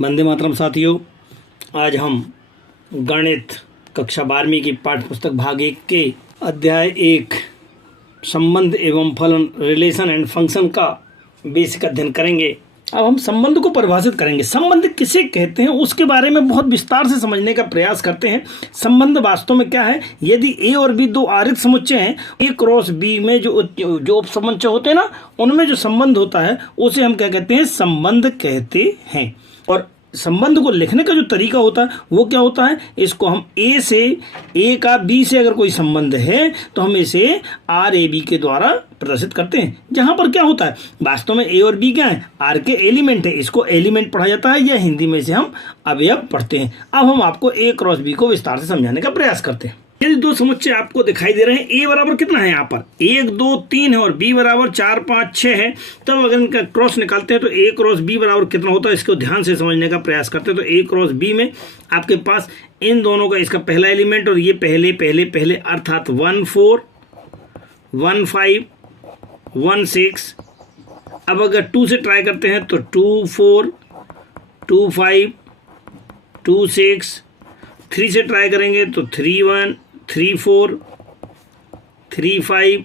वंदे मातरम साथियों, आज हम गणित कक्षा 12वीं की पाठ्य पुस्तक भाग 1 के अध्याय 1 संबंध एवं फलन रिलेशन एंड फंक्शन का बेसिक अध्ययन करेंगे। अब हम संबंध को परिभाषित करेंगे। संबंध किसे कहते हैं उसके बारे में बहुत विस्तार से समझने का प्रयास करते हैं। संबंध वास्तव में क्या है? यदि ए और बी दो आरित समुच्चय हैं, ए क्रॉस बी में जो उपसमुच्चय होते हैं ना, उनमें जो संबंध होता है उसे हम क्या कहते हैं? संबंध कहते हैं। और संबंध को लिखने का जो तरीका होता है वो क्या होता है? इसको हम ए का बी से अगर कोई संबंध है तो हम इसे आर ए बी के द्वारा प्रदर्शित करते हैं। जहां पर क्या होता है, वास्तव में ए और बी क्या है? आर के एलिमेंट है। इसको एलिमेंट पढ़ा जाता है या हिंदी में से हम अवयव पढ़ते हैं। अब हम आपको ए क्रॉस बी को विस्तार से समझाने का प्रयास करते हैं। यदि दो समुच्चय आपको दिखाई दे रहे हैं, ए बराबर कितना है? यहाँ पर 1 2 3 है और बी बराबर 4 5 6 है। तब अगर इनका क्रॉस निकालते हैं तो ए क्रॉस बी बराबर कितना होता है, इसको ध्यान से समझने का प्रयास करते हैं। तो ए क्रॉस बी में आपके पास इन दोनों का इसका पहला एलिमेंट और ये पहले अर्थात 1 4 1 5 1 6। अब अगर 2 से ट्राई करते हैं तो 2 4 2 5 2 6। 3 से ट्राई करेंगे तो 3 1 3 4 3 5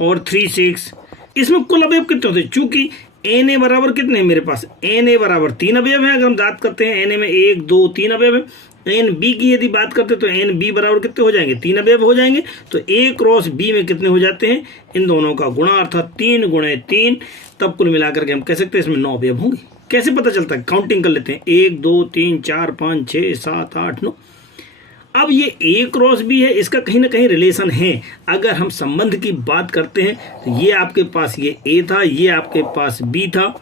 और 3 6। इसमें कुल अवयव कितने होते हैं? चूंकि एन ए बराबर कितने हैं मेरे पास? एन ए बराबर 3 अवयव है। अगर हम बात करते हैं एन ए में 1 2 3 अवयव है। एन बी की यदि बात करते हैं तो एन बी बराबर कितने हो जाएंगे? 3 अवयव हो जाएंगे। तो ए क्रॉस बी में कितने हो जाते हैं? इन दोनों का गुणा अर्थात 3 गुणे 3। तब कुल मिलाकर के हम कह सकते हैं इसमें 9 अवयव होंगे। कैसे पता चलता है? काउंटिंग कर लेते हैं। 1 2 3 4 5 6 7 8 9। अब ये ए क्रॉस बी है, इसका कहीं ना कहीं रिलेशन है। अगर हम संबंध की बात करते हैं तो ये आपके पास ये ए था, ये आपके पास बी था,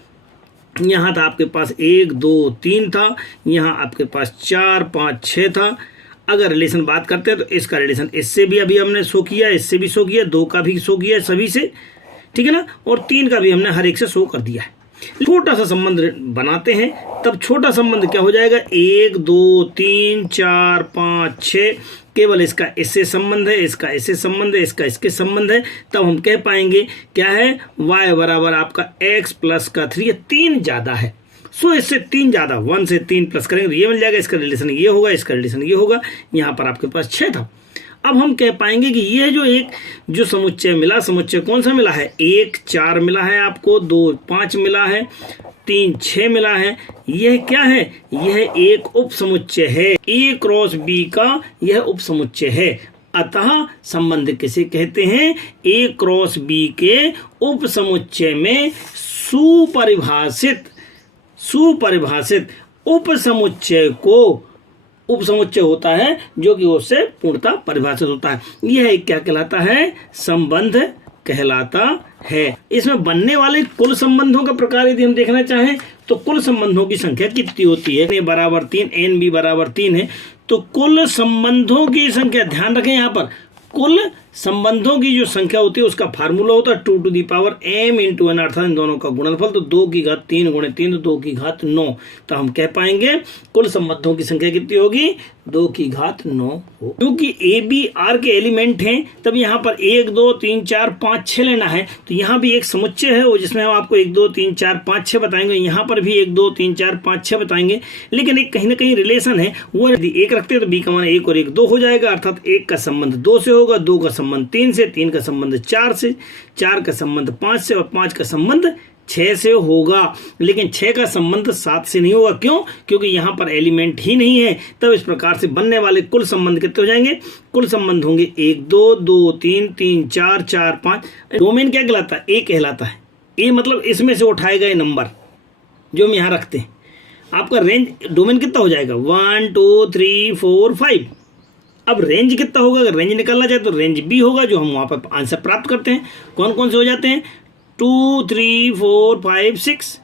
यहाँ था आपके पास 1 2 3 था, यहाँ आपके पास 4 5 6 था। अगर रिलेशन बात करते हैं तो इसका रिलेशन इससे भी अभी हमने शो किया, इससे भी शो किया, 2 का भी शो किया सभी से, ठीक है ना, और 3 का भी हमने हर एक से शो कर दिया है। छोटा सा संबंध बनाते हैं, तब छोटा संबंध क्या हो जाएगा? 1 2 3 4 5 6। केवल इसका इससे संबंध है, इसका इससे संबंध है, इसका इसके संबंध है। तब हम कह पाएंगे क्या है? y बराबर आपका x प्लस का 3 है। 3 ज्यादा है, सो इससे 3 ज्यादा, 1 से 3 प्लस करेंगे तो ये मिल जाएगा। इसका रिलेशन ये होगा, इसका रिलेशन ये होगा। यहाँ पर आपके पास 6 था। अब हम कह पाएंगे कि ये जो समुच्चय मिला, समुच्चय कौन सा मिला है? 1 4 मिला है आपको, 2 5 मिला है, 3 6 मिला है। यह क्या है? यह एक उप समुच्चय है। ए क्रॉस बी का यह उप समुच्चय है। अतः संबंध किसे कहते हैं? ए क्रॉस बी के उप समुच्चय में सुपरिभाषित उप समुच्चय को उप समुच्चय होता है जो कि उससे पूर्णतः परिभाषित होता है। यह क्या कहलाता है? संबंध कहलाता है। इसमें बनने वाले कुल संबंधों का प्रकार यदि हम देखना चाहें तो कुल संबंधों की संख्या कितनी होती है? ए बराबर 3, एन बी बराबर 3 है। तो कुल संबंधों की संख्या, ध्यान रखें यहाँ पर, कुल संबंधों की जो संख्या होती है उसका फार्मूला होता है 2 to the power m into n, अर्थात इन दोनों का गुणनफल। तो 2 की घात 3 गुणे 3 तो 2 की घात 9। तो हम कह पाएंगे कुल संबंधों की संख्या कितनी होगी? 2 की घात 9 हो। क्योंकि ए बी आर के एलिमेंट हैं, तब यहाँ पर 1 2 3 4 5 6 लेना है। तो यहाँ भी एक समुच्चय है और जिसमें हम आपको 1 2 3 4 5 6 बताएंगे। यहाँ पर भी 1 2 3 4 5 6 बताएंगे। लेकिन एक कहीं ना कहीं रिलेशन है। वो यदि 1 रखते हैं तो बी का मान 1 और 1 2 हो जाएगा, अर्थात 1 का संबंध 2 से होगा, 2 का संबंध 3 से, 3 का संबंध 4 से, 4 का संबंध 5 से और 5 का संबंध 6 से होगा। लेकिन 6 का संबंध 7 से नहीं होगा। क्यों? क्योंकि यहाँ पर एलिमेंट ही नहीं है। तब इस प्रकार से बनने वाले कुल संबंध कितने हो जाएंगे? कुल संबंध होंगे 1 2 2 3 3 4 4 5। डोमेन क्या कहलाता है? ए कहलाता है। ए मतलब इसमें से उठाए गए नंबर जो हम यहाँ रखते हैं। आपका रेंज डोमेन कितना हो जाएगा? 1 2 3 4 5। अब रेंज कितना होगा? अगर रेंज निकालना चाहे तो रेंज बी होगा, जो हम वहाँ पर आंसर प्राप्त करते हैं। कौन कौन से हो जाते हैं? 2 3 4 5 6।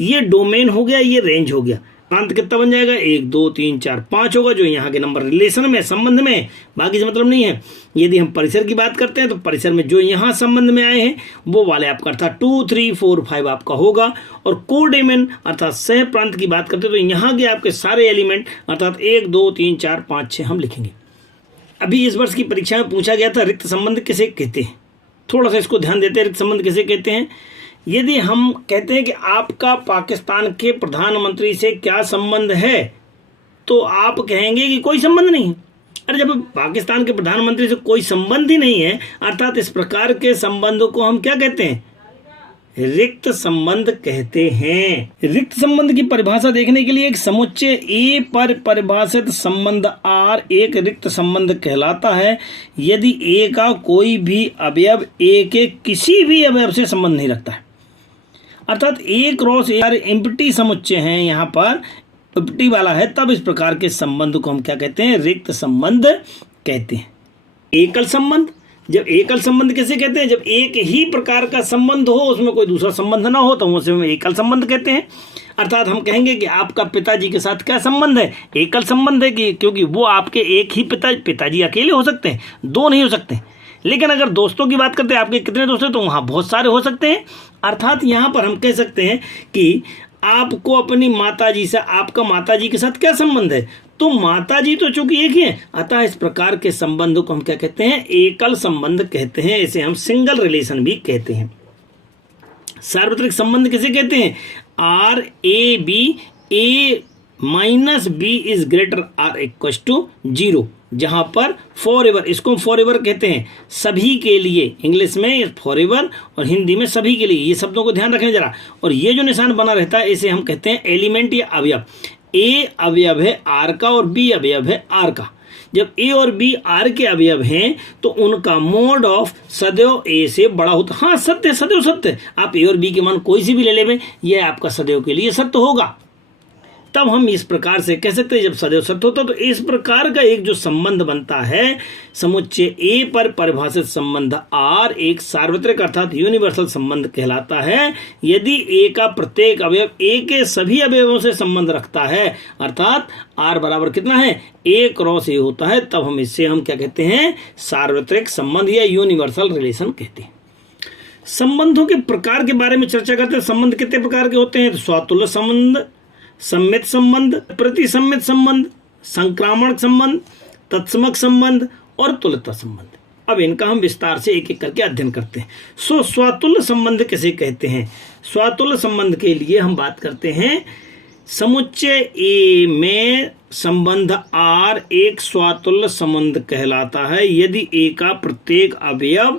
ये डोमेन हो गया, ये रेंज हो गया। प्रांत कितना बन जाएगा? 1 2 3 4 5 होगा, जो यहाँ के नंबर रिलेशन में, संबंध में, बाकी से मतलब नहीं है। यदि हम परिसर की बात करते हैं तो परिसर में जो यहाँ संबंध में आए हैं वो वाले आपका अर्थात 2 3 4 5 आपका होगा। और कोडोमेन अर्थात सह प्रांत की बात करते हैं तो यहाँ के आपके सारे एलिमेंट अर्थात 1 2 3 4 5 6 हम लिखेंगे। अभी इस वर्ष की परीक्षा में पूछा गया था रिक्त संबंध किसे कहते हैं? थोड़ा सा इसको ध्यान देते हैं। रिक्त संबंध किसे कहते हैं? यदि हम कहते हैं कि आपका पाकिस्तान के प्रधानमंत्री से क्या संबंध है, तो आप कहेंगे कि कोई संबंध नहीं है। अरे जब पाकिस्तान के प्रधानमंत्री से कोई संबंध ही नहीं है, अर्थात इस प्रकार के संबंधों को हम क्या कहते हैं? रिक्त संबंध कहते हैं। रिक्त संबंध की परिभाषा देखने के लिए एक समुच्चय ए पर परिभाषित संबंध आर एक रिक्त संबंध कहलाता है यदि ए का कोई भी अवयव ए के किसी भी अवयव से संबंध नहीं रखता है। अर्थात ए क्रॉस ए एम्प्टी समुच्चय है, यहाँ पर एम्प्टी वाला है, तब इस प्रकार के संबंध को हम क्या कहते हैं? रिक्त संबंध कहते हैं। एकल संबंध, जब एकल संबंध कैसे कहते हैं? जब एक ही प्रकार का संबंध हो, उसमें कोई दूसरा संबंध ना हो, तो उसे हम एकल संबंध कहते हैं। अर्थात हम कहेंगे कि आपका पिताजी के साथ क्या संबंध है? एकल संबंध है, कि क्योंकि वो आपके एक ही पिताजी अकेले हो सकते हैं, दो नहीं हो सकते। लेकिन अगर दोस्तों की बात करते हैं, आपके कितने दोस्त हैं, तो वहाँ बहुत सारे हो सकते हैं। अर्थात यहाँ पर हम कह सकते हैं कि आपको अपनी माताजी से, आपका माताजी के साथ क्या संबंध है? तो माताजी तो चूंकि एक ही है, अतः इस प्रकार के संबंध को हम क्या कहते हैं? एकल संबंध कहते हैं। इसे हम सिंगल रिलेशन भी कहते हैं। सार्वत्रिक संबंध किसे कहते हैं? R A B, A minus B is greater or equal to 0, जहां पर फॉर एवर, इसको फॉर एवर कहते हैं, सभी के लिए। इंग्लिश में फॉर एवर और हिंदी में सभी के लिए, ये शब्दों को ध्यान रखें जरा। और ये जो निशान बना रहता है, इसे हम कहते हैं एलिमेंट या अवयव। ए अवयव है आर का और बी अवयव है आर का। जब ए और बी आर के अवयव हैं, तो उनका मोड ऑफ सदैव ए से बड़ा होता है। हाँ, सत्य, सदैव सत्य। आप ए और बी के मान कोई सी भी ले लें, यह आपका सदैव के लिए सत्य होगा। तब हम इस प्रकार से कह सकते हैं, जब सदैव सत्य होता, तो इस प्रकार का एक जो संबंध बनता है, समुच्चय ए पर परिभाषित संबंध आर एक सार्वत्रिक अर्थात यूनिवर्सल संबंध कहलाता है यदि ए का प्रत्येक अवयव ए के सभी अवयवों से संबंध रखता है। अर्थात आर बराबर कितना है? ए क्रॉस ए होता है। तब हम इससे हम क्या कहते हैं? सार्वत्रिक संबंध या यूनिवर्सल रिलेशन कहते हैं। संबंधों के प्रकार के बारे में चर्चा करते हैं। संबंध कितने प्रकार के होते हैं? तो स्वातुल्य संबंध, सम्मित संबंध, प्रतिसम्मित संबंध, संक्रामक संबंध, तत्समक संबंध और तुल्यता संबंध। अब इनका हम विस्तार से एक एक करके अध्ययन करते हैं। स्वातुल्य संबंध किसे कहते हैं? स्वातुल्य संबंध के लिए हम बात करते हैं, समुच्चय ए में संबंध आर एक स्वातुल्य संबंध कहलाता है यदि ए का प्रत्येक अवयव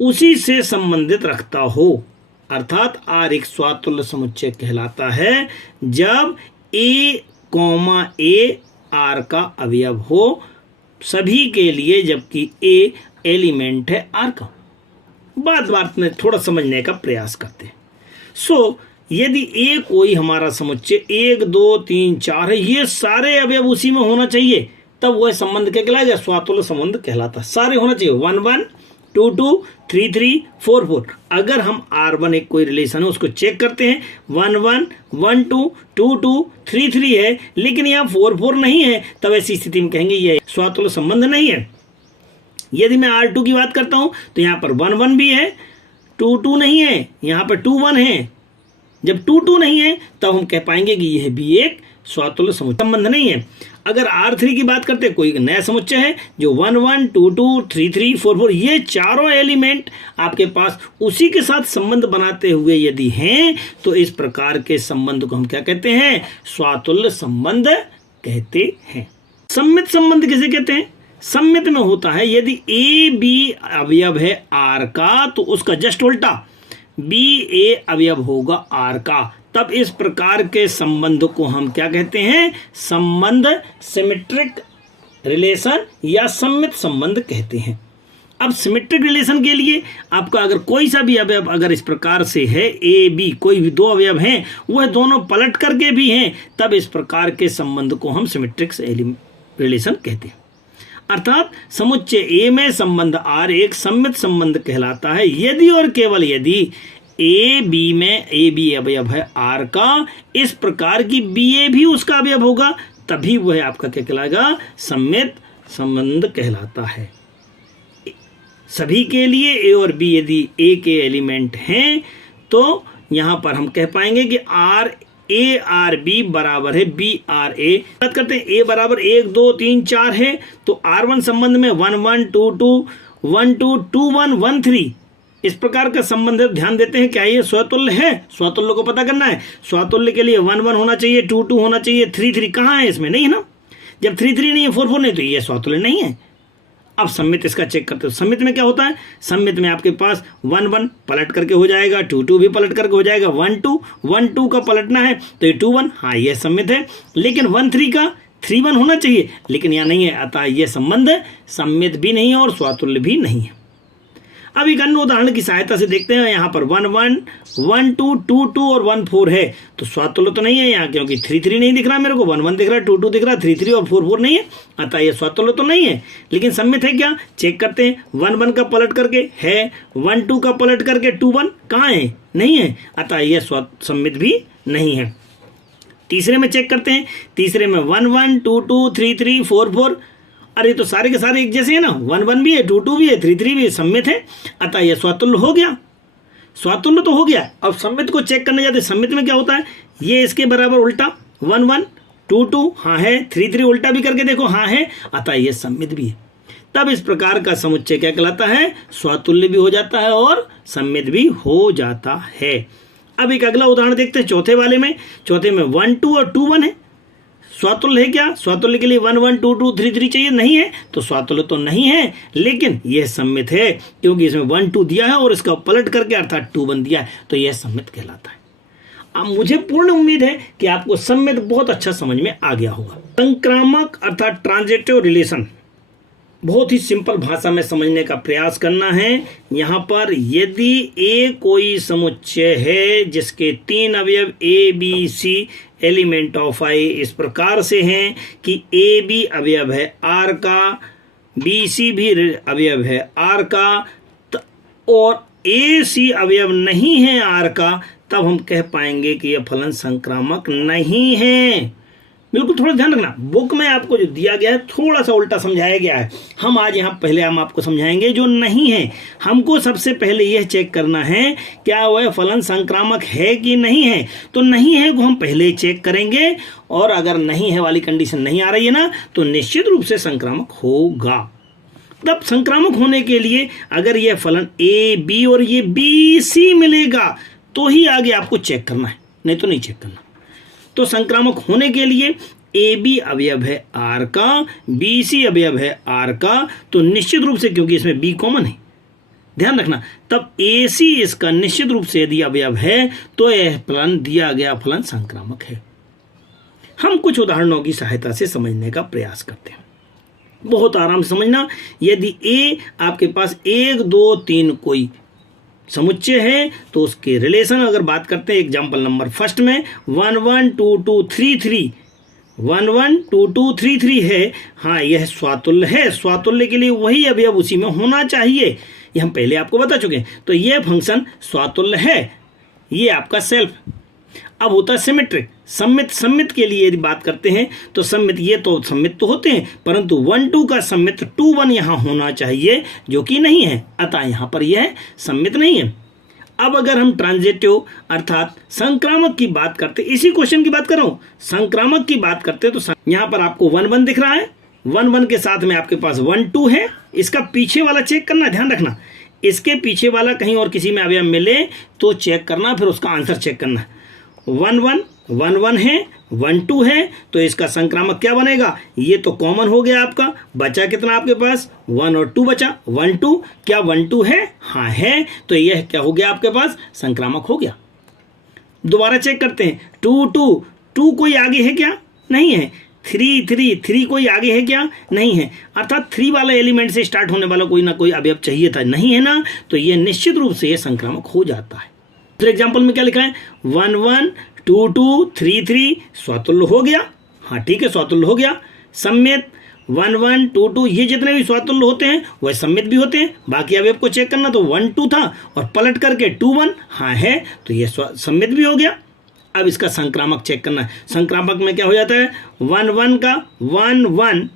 उसी से संबंधित रखता हो। अर्थात आर एक स्वातुल्य समुच्चय कहलाता है जब ए कॉमा ए आर का अवयव हो सभी के लिए, जबकि ए एलिमेंट है आर का। बात में थोड़ा समझने का प्रयास करते हैं। यदि ए कोई हमारा समुच्चय 1 2 3 4 है, ये सारे अवयव उसी में होना चाहिए, तब वह संबंध क्या कहलाएगा? स्वातुल्य संबंध कहलाता है। सारे होना चाहिए, 1 1 2 2 3 3 4 4। अगर हम R1 एक कोई रिलेशन है उसको चेक करते हैं, 1 1 1 2 2 2 3 3 है, लेकिन यहाँ 4 4 नहीं है, तब ऐसी स्थिति में कहेंगे यह स्वातुल्य संबंध नहीं है। यदि मैं R2 की बात करता हूँ, तो यहाँ पर 1 1 भी है, 2 2 नहीं है, यहाँ पर 2 1 है। जब 2 2 नहीं है, तब हम कह पाएंगे कि यह भी एक स्वातुल्य संबंध नहीं है। अगर R3 की बात करते हैं, कोई नया समुच्चय है जो 1 1 2 2 3 3 4 4, ये चारों एलिमेंट आपके पास उसी के साथ संबंध बनाते हुए यदि हैं, तो इस प्रकार के संबंध को हम क्या कहते हैं? स्वातुल्य संबंध कहते हैं। सम्मित संबंध किसे कहते हैं? सम्मित में होता है यदि ए बी अवयव है आर का, तो उसका जस्ट उल्टा बी ए अवयव होगा आर का, तब इस प्रकार के संबंध को हम क्या कहते हैं? संबंध सिमेट्रिक रिलेशन या सम्मित संबंध कहते हैं। अब सिमेट्रिक रिलेशन के लिए आपका अगर कोई सा भी अवयव अगर इस प्रकार से है, ए बी कोई भी दो अवयव हैं, वह दोनों पलट करके भी हैं, तब इस प्रकार के संबंध को हम सिमेट्रिक रिलेशन कहते हैं। अर्थात समुच्चय ए में संबंध आर एक सम्मित संबंध कहलाता है यदि और केवल यदि ए बी में ए बी अवयव है आर का, इस प्रकार की बी ए भी उसका अवयव होगा, तभी वह आपका क्या कहलाएगा? सम्मित संबंध कहलाता है। सभी के लिए ए और बी यदि ए के एलिमेंट हैं, तो यहां पर हम कह पाएंगे कि आर ए आर बी बराबर है बी आर ए। बात करते हैं ए बराबर 1 2 3 4 है, तो R1 संबंध में 1 1 2 2 1 2 2 1 1 3 इस प्रकार का संबंध है, ध्यान देते हैं क्या ये स्वतुल्य है। स्वतुल्य को पता करना है। स्वतुल्य के लिए 1 1 होना चाहिए, 2 2 होना चाहिए, 3 3 कहाँ है, इसमें नहीं है ना। जब 3 3 नहीं है, 4 4 नहीं, तो ये स्वतुल्य नहीं है। अब सम्मित इसका चेक करते हो। सम्मित में क्या होता है, सम्मित में आपके पास 1 1 पलट करके हो जाएगा, 2 2 भी पलट करके हो जाएगा, 1 2 का पलटना है तो ये 2 1, हाँ ये सम्मित है। लेकिन 1 3 का 3 1 होना चाहिए, लेकिन यहाँ नहीं है, अतः ये संबंध सम्मित भी नहीं है और स्वतुल्य भी नहीं है। अब एक अन्य उदाहरण की सहायता से देखते हैं। यहाँ पर 1 1 1 2 2 2 और 1 4 है, तो स्वतुल्य तो नहीं है यहाँ, क्योंकि 3 3 नहीं दिख रहा मेरे को, 1 1 दिख रहा है, 2 2 दिख रहा है, 3 3 और 4 4 नहीं है, अतः ये स्वतुल्य तो नहीं है। लेकिन सम्मित है क्या, चेक करते हैं। 1 1 का पलट करके है, 1 2 का पलट करके 2 1 कहाँ है, नहीं है, अतः यह सम्मित भी नहीं है। तीसरे में चेक करते हैं। तीसरे में 1 1 2 2 3 3 4 4, अरे तो सारे के सारे एक जैसे है ना, 1 1 भी है, 2 2 भी है, 3 3 भी है, सम्मित है, अतः यह स्वतुल्य हो गया। स्वतुल्य तो हो गया। अब सम्मित को चेक करने जाते हैं। सम्मित में क्या होता है, ये इसके बराबर उल्टा 1 1 2 2, हाँ है, 3 3 उल्टा भी करके देखो, हाँ है, अतः यह सम्मित भी है। तब इस प्रकार का समुच्चय क्या कहलाता है, स्वतुल्य भी हो जाता है और सम्मित भी हो जाता है। अब एक अगला उदाहरण देखते हैं चौथे वाले में। चौथे में 1 2 और 2 1 है। स्वतुल्य है क्या, स्वतुल्य के लिए 1 1 2 2 3 3 चाहिए, नहीं है, तो स्वतुल्य तो नहीं है, लेकिन यह सम्मित है, क्योंकि इसमें 1 2 दिया है और इसका पलट करके अर्थात 2 1 दिया है, तो यह सम्मित कहलाता है। अब मुझे पूर्ण उम्मीद है कि आपको सम्मित बहुत अच्छा समझ में आ गया होगा। संक्रामक अर्थात ट्रांजिटिव रिलेशन बहुत ही सिंपल भाषा में समझने का प्रयास करना है। यहाँ पर यदि ए कोई समुच्चय है जिसके 3 अवयव A B C element of I इस प्रकार से हैं कि ए बी अवयव है आर का, बी सी भी अवयव है आर का, और ए सी अवयव नहीं है आर का, तब हम कह पाएंगे कि यह फलन संक्रामक नहीं है। बिल्कुल थोड़ा ध्यान रखना, बुक में आपको जो दिया गया है थोड़ा सा उल्टा समझाया गया है। हम आज यहाँ पहले हम आपको समझाएंगे जो नहीं है। हमको सबसे पहले यह चेक करना है क्या वह फलन संक्रामक है कि नहीं है। तो नहीं है को हम पहले ही चेक करेंगे, और अगर नहीं है वाली कंडीशन नहीं आ रही है ना, तो निश्चित रूप से संक्रामक होगा। तब संक्रामक होने के लिए अगर यह फलन ए बी और ये बी सी मिलेगा तो ही आगे आपको चेक करना है, नहीं तो नहीं चेक करना। तो संक्रामक होने के लिए ए बी अवयव है आर का, बी सी अवयव है आर का, तो निश्चित रूप से क्योंकि इसमें बी कॉमन है, ध्यान रखना, तब ए सी इसका निश्चित रूप से यदि अवयव है तो यह फलन दिया गया फलन संक्रामक है। हम कुछ उदाहरणों की सहायता से समझने का प्रयास करते हैं। बहुत आराम से समझना। यदि ए आपके पास 1 2 3 कोई समुच्चय है तो उसके रिलेशन अगर बात करते हैं, एग्जाम्पल नंबर फर्स्ट में 1 1 2 2 3 3 1 1 2 2 3 3 है, हाँ यह स्वतुल्य है। स्वतुल्य के लिए वही अवयव उसी में होना चाहिए, ये हम पहले आपको बता चुके हैं। तो यह फंक्शन स्वतुल्य है, ये आपका सेल्फ। अब होता है सिमेट्रिक, सम्मित। सम्मित के लिए यदि बात करते हैं तो सम्मित, ये तो सम्मित तो होते हैं, परंतु 1 2 का सम्मित 2 1 यहाँ होना चाहिए, जो कि नहीं है, अतः यहाँ पर यह सम्मित नहीं है। अब अगर हम ट्रांजिटिव अर्थात संक्रामक की बात करते, इसी क्वेश्चन की बात कर रहा हूँ, संक्रामक की बात करते हैं, तो यहाँ पर आपको 1 1 दिख रहा है, 1 1 के साथ में आपके पास 1 2 है। इसका पीछे वाला चेक करना, ध्यान रखना, इसके पीछे वाला कहीं और किसी में अवयव मिले तो चेक करना, फिर उसका आंसर चेक करना। 1 1 1 1 है, 1 2 है, तो इसका संक्रामक क्या बनेगा, ये तो कॉमन हो गया आपका। बचा कितना आपके पास, 1 और 2 बचा, 1 2, क्या 1 2 है, हाँ है, तो यह क्या हो गया आपके पास, संक्रामक हो गया। दोबारा चेक करते हैं, 2 2 2 कोई आगे है क्या, नहीं है। 3 3 3 कोई आगे है क्या, नहीं है, अर्थात 3 वाला एलिमेंट से स्टार्ट होने वाला कोई ना कोई अवयव चाहिए था, नहीं है ना, तो यह निश्चित रूप से यह संक्रामक हो जाता है। दूसरे एग्जाम्पल में क्या लिखा है, 1 1 2 2 3 3 स्वतुल्य हो गया, हाँ ठीक है, स्वतुल्य हो गया। सम्मित 1 1 2 2, ये जितने भी स्वतुल्य होते हैं वह सम्मित भी होते हैं। बाकी अवयव को चेक करना, तो 1 2 था और पलट करके 2 1, हाँ है, तो यह सम्मित भी हो गया। अब इसका संक्रामक चेक करना है। संक्रामक में क्या हो जाता है, 1 1 का 1 1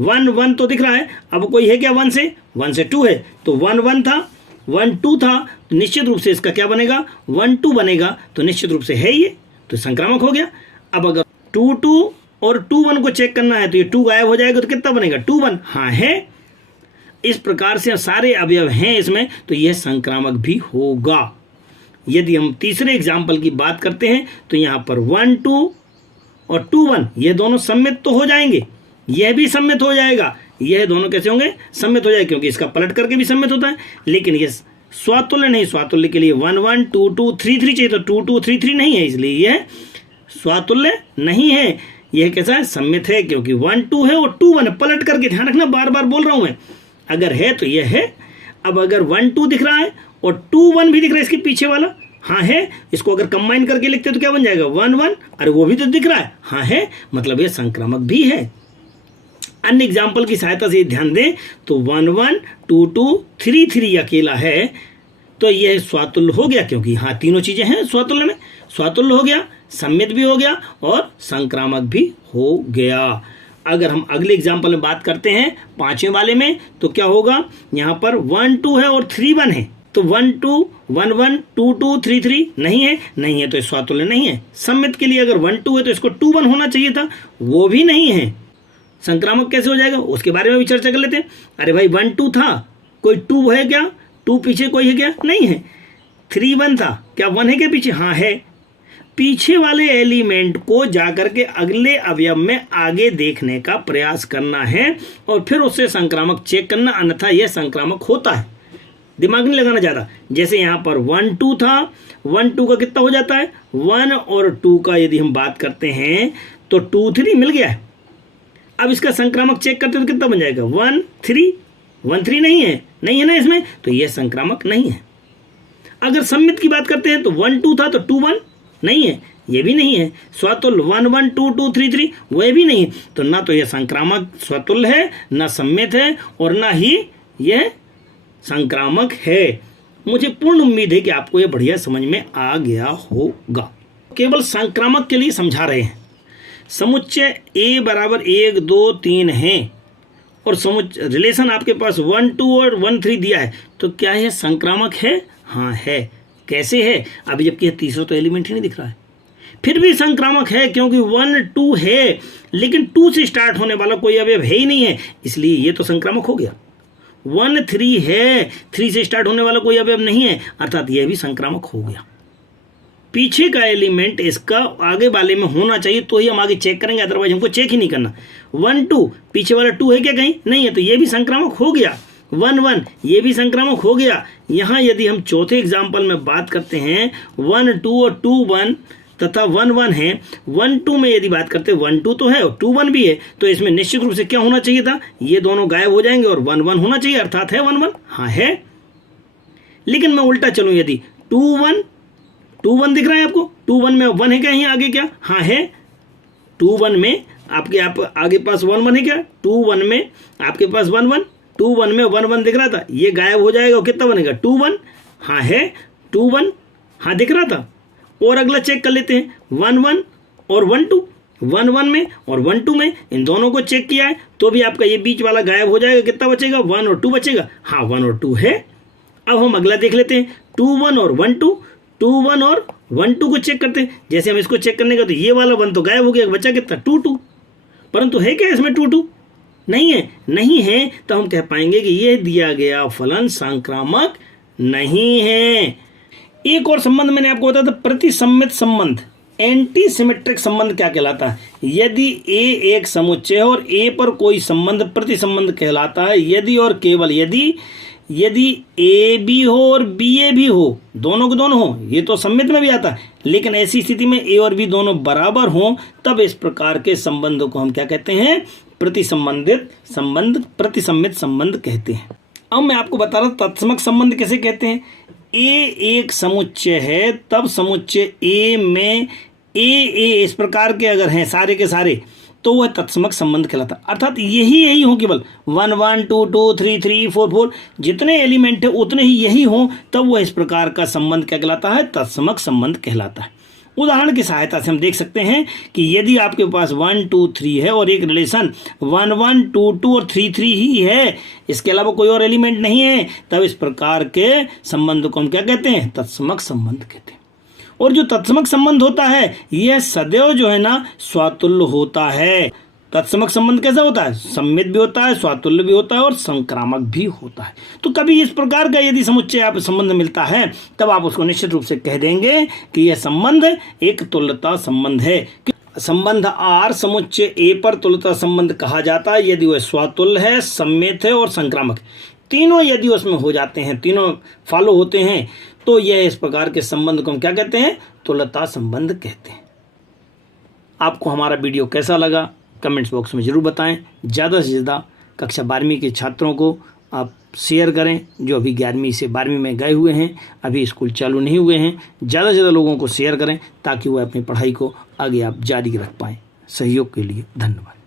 1 1 तो दिख रहा है, अब कोई है क्या 1 से 2 है, तो 1 1 था, 1 2 था, तो निश्चित रूप से इसका क्या बनेगा, 1 2 बनेगा, तो निश्चित रूप से है ये, तो संक्रामक हो गया। अब अगर 2 2 और 2 1 को चेक करना है, तो ये 2 गायब हो जाएगा, तो कितना बनेगा, 2 1, हाँ है। इस प्रकार से सारे अवयव हैं इसमें, तो यह संक्रामक भी होगा। यदि हम तीसरे एग्जाम्पल की बात करते हैं तो यहाँ पर 1 2 और 2 1 ये दोनों सम्मित तो हो जाएंगे, यह भी सम्मित हो जाएगा, यह दोनों कैसे होंगे, सम्मित हो जाएगा, क्योंकि इसका पलट करके भी सम्मित होता है। लेकिन ये स्वातुल्य नहीं, स्वातुल्य के लिए 1 1 2 2 3 3 चाहिए, तो 2 2 3 3 नहीं है, इसलिए यह स्वातुल्य नहीं है। यह कैसा है, सम्मित है, क्योंकि 1 2 है और 2 1 है। पलट करके ध्यान रखना, बार बार बोल रहा हूं मैं, अगर है तो यह है। अब अगर 1 2 दिख रहा है और 2 1 भी दिख रहा है, इसके पीछे वाला, हाँ है, इसको अगर कंबाइन करके लिखते तो क्या बन जाएगा, 1 1, अरे वो भी तो दिख रहा है, हाँ है, मतलब यह संक्रामक भी है। अन्य एग्जाम्पल की सहायता से ध्यान दें तो 1 1 2 2 3 3 अकेला है, तो यह स्वातुल्य हो गया, क्योंकि हाँ तीनों चीजें हैं स्वातुल्य में, स्वातुल्य हो गया, सम्मित भी हो गया और संक्रामक भी हो गया। अगर हम अगले एग्जाम्पल में बात करते हैं 5वें वाले में, तो क्या होगा, यहाँ पर 1 2 है और 3 1 है, तो 1 2 1 1 2 2 3 3 नहीं है, नहीं है तो स्वातुल्य नहीं है। सम्मित के लिए अगर 1 2 है तो इसको 2 1 होना चाहिए था, वो भी नहीं है। संक्रामक कैसे हो जाएगा, उसके बारे में भी चर्चा कर लेते हैं। अरे भाई 1 2 था, कोई 2 है क्या, 2 पीछे कोई है क्या, नहीं है। 3 1 था, क्या 1 है क्या पीछे, हाँ है। पीछे वाले एलिमेंट को जाकर के अगले अवयव में आगे देखने का प्रयास करना है और फिर उससे संक्रामक चेक करना, अन्यथा यह संक्रामक होता है। दिमाग नहीं लगाना ज़्यादा। जैसे यहाँ पर 1 2 था, 1 2 का कितना हो जाता है, 1 और 2 का यदि हम बात करते हैं तो 2 3 मिल गया है। अब इसका संक्रामक चेक करते हैं तो कितना बन जाएगा, 1 3 1 3 नहीं है, नहीं है ना इसमें, तो यह संक्रामक नहीं है। अगर सम्मित की बात करते हैं तो 1 2 था तो 2 1 नहीं है, ये भी नहीं है। स्वातुल्य 1 1 2 2 3 3 वह भी नहीं, तो ना तो यह संक्रामक स्वातुल्य है, ना सम्मित है, और ना ही यह संक्रामक है। मुझे पूर्ण उम्मीद है कि आपको यह बढ़िया समझ में आ गया होगा। केवल संक्रामक के लिए समझा रहे हैं। समुच्चय A बराबर 1 2 3 है और समुच्चय रिलेशन आपके पास 1 2 और 1 3 दिया है, तो क्या यह संक्रामक है, हाँ है। कैसे है, अभी जबकि यह तीसरा तो एलिमेंट ही नहीं दिख रहा है, फिर भी संक्रामक है, क्योंकि 1 2 है लेकिन 2 से स्टार्ट होने वाला कोई अवयव है ही नहीं है, इसलिए ये तो संक्रामक हो गया। 1 3 है, 3 से स्टार्ट होने वाला कोई अवयव नहीं है, अर्थात यह भी संक्रामक हो गया। पीछे का एलिमेंट इसका आगे वाले में होना चाहिए तो ही हम आगे चेक करेंगे, अदरवाइज हमको चेक ही नहीं करना। 1 2 पीछे वाला 2 है क्या कहीं, नहीं है, तो ये भी संक्रामक हो गया। 1 1 ये भी संक्रामक हो गया। यहाँ यदि हम चौथे एग्जाम्पल में बात करते हैं 1 2 और 2 1 तथा 1 1 है, 1 2 में यदि बात करते हैं 1 2 तो है और 2 1 भी है, तो इसमें निश्चित रूप से क्या होना चाहिए था, ये दोनों गायब हो जाएंगे और 1 1 होना चाहिए, अर्थात है 1 1, हाँ है। लेकिन मैं उल्टा चलूँ, यदि 2 1 दिख रहा है आपको, 2 1 में 1 है क्या यहीं आगे, क्या, हाँ है। 2 1 में आपके आगे पास 1 1 है क्या, 2 1 में आपके पास 1 1, 2 1 में 1 1 दिख रहा था, ये गायब हो जाएगा और कितना बनेगा 2 1, हाँ है 2 1, हाँ दिख रहा था। और अगला चेक कर लेते हैं 1 1 और 1 2, 1 1 में और 1 2 में इन दोनों को चेक किया है तो भी आपका ये बीच वाला गायब हो जाएगा, कितना बचेगा 1 और 2 बचेगा, हाँ 1 और 2 है। अब हम अगला देख लेते हैं 2 1 और 1 2, 2 1 और 1 2 को चेक करते हैं। जैसे हम इसको चेक करने का तो ये वाला 1 तो गायब हो गया, बचा कितना 2 2, परंतु है क्या इसमें 2 2, नहीं है, नहीं है, तो हम कह पाएंगे कि यह दिया गया फलन संक्रामक नहीं है। एक और संबंध मैंने आपको बताया था, प्रतिसम्मित संबंध, एंटी सिमेट्रिक संबंध क्या कहलाता है। यदि A एक समुच्चय है और A पर कोई संबंध प्रतिसंबंध कहलाता है, यदि और केवल यदि A भी हो और BA भी हो, दोनों के दोनों हो, ये तो सम्मित में भी आता है, लेकिन ऐसी स्थिति में A और B दोनों बराबर हों, तब इस प्रकार के संबंधों को हम क्या कहते हैं, प्रतिसंबंधित संबंध, प्रतिसम्मित संबंध कहते हैं। अब मैं आपको बता रहा हूं तत्समक संबंध कैसे कहते हैं। A एक समुच्चय है, तब समुच्चय A में A इस प्रकार के अगर हैं सारे के सारे, तो वह तत्समक संबंध कहलाता है। अर्थात यही हो, केवल 1 1 2 2 3 3 4 4 जितने एलिमेंट है उतने ही यही हों, तब वह इस प्रकार का संबंध क्या कहलाता है, तत्समक संबंध कहलाता है। उदाहरण की सहायता से हम देख सकते हैं कि यदि आपके पास 1 2 3 है और एक रिलेशन 1 1 2 2 और 3 3 ही है, इसके अलावा कोई और एलिमेंट नहीं है, तब इस प्रकार के संबंध को हम क्या कहते हैं, तत्समक संबंध कहते हैं। और जो तत्समक संबंध होता है यह सदैव जो है ना स्वातुल्य होता है। तत्समक संबंध कैसा होता है? सम्मित भी होता है, स्वातुल्य भी होता है और संक्रामक भी होता है। तो कभी इस प्रकार का यदि समुच्चय आप संबंध मिलता है तब आप उसको निश्चित रूप से कह देंगे कि यह संबंध एक तुल्यता संबंध है। संबंध आर समुच्चय ए पर तुल्यता संबंध कहा जाता है यदि वह स्वातुल्य है, सम्मित है और संक्रामक, तीनों यदि उसमें हो जाते हैं, तीनों फॉलो होते हैं, तो यह इस प्रकार के संबंध को हम क्या कहते हैं? तुल्यता संबंध कहते हैं। आपको हमारा वीडियो कैसा लगा कमेंट्स बॉक्स में ज़रूर बताएं। ज़्यादा से ज़्यादा कक्षा 12वीं के छात्रों को आप शेयर करें जो अभी 11वीं से 12वीं में गए हुए हैं, अभी स्कूल चालू नहीं हुए हैं। ज़्यादा से ज़्यादा लोगों को शेयर करें ताकि वह अपनी पढ़ाई को आगे आप जारी रख पाएँ। सहयोग के लिए धन्यवाद।